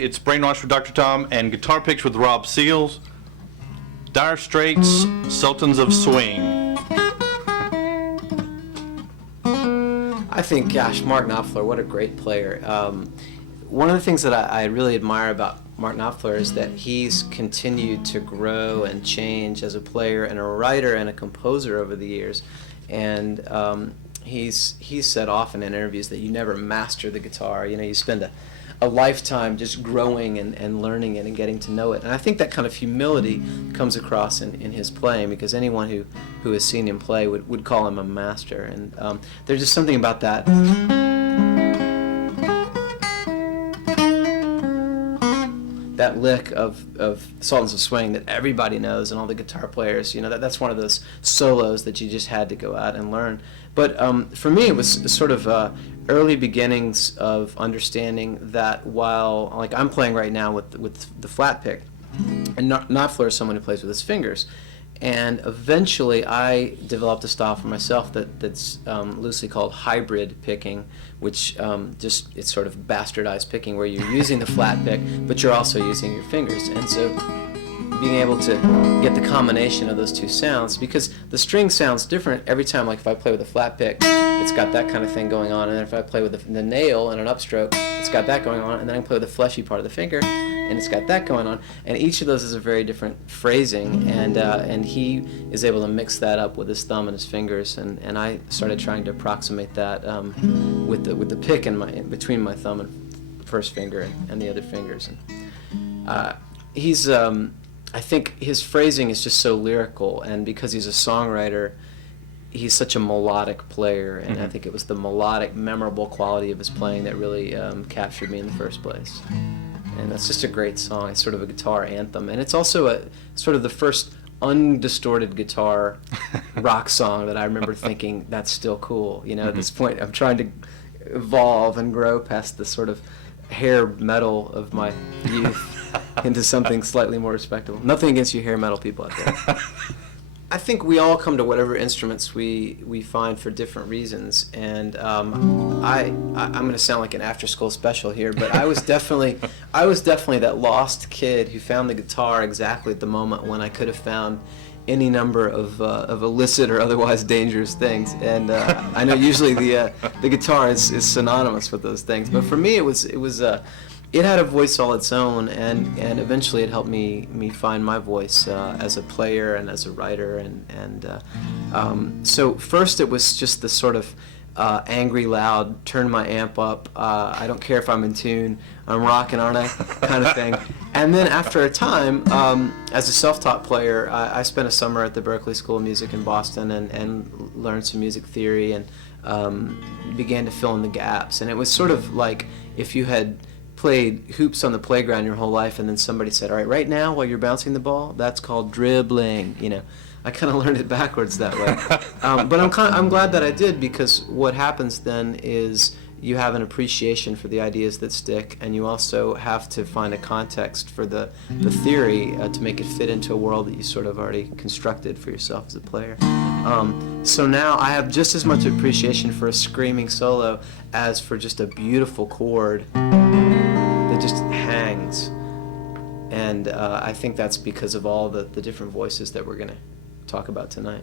It's Brainwash for Dr. Tom and Guitar Picks with Rob Seals. Dire Straits, Sultans of Swing. I think, gosh, Mark Knopfler, what a great player. One of the things that I really admire about Mark Knopfler is that he's continued to grow and change as a player and a writer and a composer over the years. And he's said often in interviews that you never master the guitar. You know, you spend a lifetime just growing and learning it and getting to know it. And I think that kind of humility comes across in his playing, because anyone who has seen him play would call him a master. And there's just something about that. That lick of Sultans of Swing that everybody knows, and all the guitar players, you know, that's one of those solos that you just had to go out and learn. But for me, it was sort of early beginnings of understanding that while, like I'm playing right now with the flat pick, and Knopfler is someone who plays with his fingers. And eventually I developed a style for myself that's loosely called hybrid picking, which it's sort of bastardized picking, where you're using the flat pick, but you're also using your fingers. And so being able to get the combination of those two sounds, because the string sounds different every time. Like if I play with a flat pick, it's got that kind of thing going on, and then if I play with the nail and an upstroke, it's got that going on, and then I can play with the fleshy part of the finger, and it's got that going on, and each of those is a very different phrasing, and he is able to mix that up with his thumb and his fingers, and I started trying to approximate that with the pick in between my thumb and first finger and the other fingers. And he's I think his phrasing is just so lyrical, and because he's a songwriter, he's such a melodic player, and I think it was the melodic, memorable quality of his playing that really captured me in the first place. And that's just a great song. It's sort of a guitar anthem, and it's also sort of the first undistorted guitar rock song that I remember thinking, that's still cool. You know, at this point, I'm trying to evolve and grow past the sort of hair metal of my youth into something slightly more respectable. Nothing against you hair metal people out there. I think we all come to whatever instruments we find for different reasons, and I'm going to sound like an after-school special here, but I was definitely that lost kid who found the guitar exactly at the moment when I could have found any number of illicit or otherwise dangerous things, and I know usually the guitar is synonymous with those things, but for me it had a voice all its own, and eventually it helped me find my voice as a player and as a writer, and so first it was just the sort of angry, loud, turn my amp up, I don't care if I'm in tune, I'm rocking, aren't I, kind of thing. And then after a time, as a self-taught player, I spent a summer at the Berklee School of Music in Boston and learned some music theory and began to fill in the gaps. And it was sort of like if you had played hoops on the playground your whole life, and then somebody said, all right now while you're bouncing the ball, that's called dribbling, you know. I kind of learned it backwards that way. But I'm glad that I did, because what happens then is you have an appreciation for the ideas that stick, and you also have to find a context for the theory to make it fit into a world that you sort of already constructed for yourself as a player. So now I have just as much appreciation for a screaming solo as for just a beautiful chord that just hangs. And I think that's because of all the different voices that we're going to talk about tonight.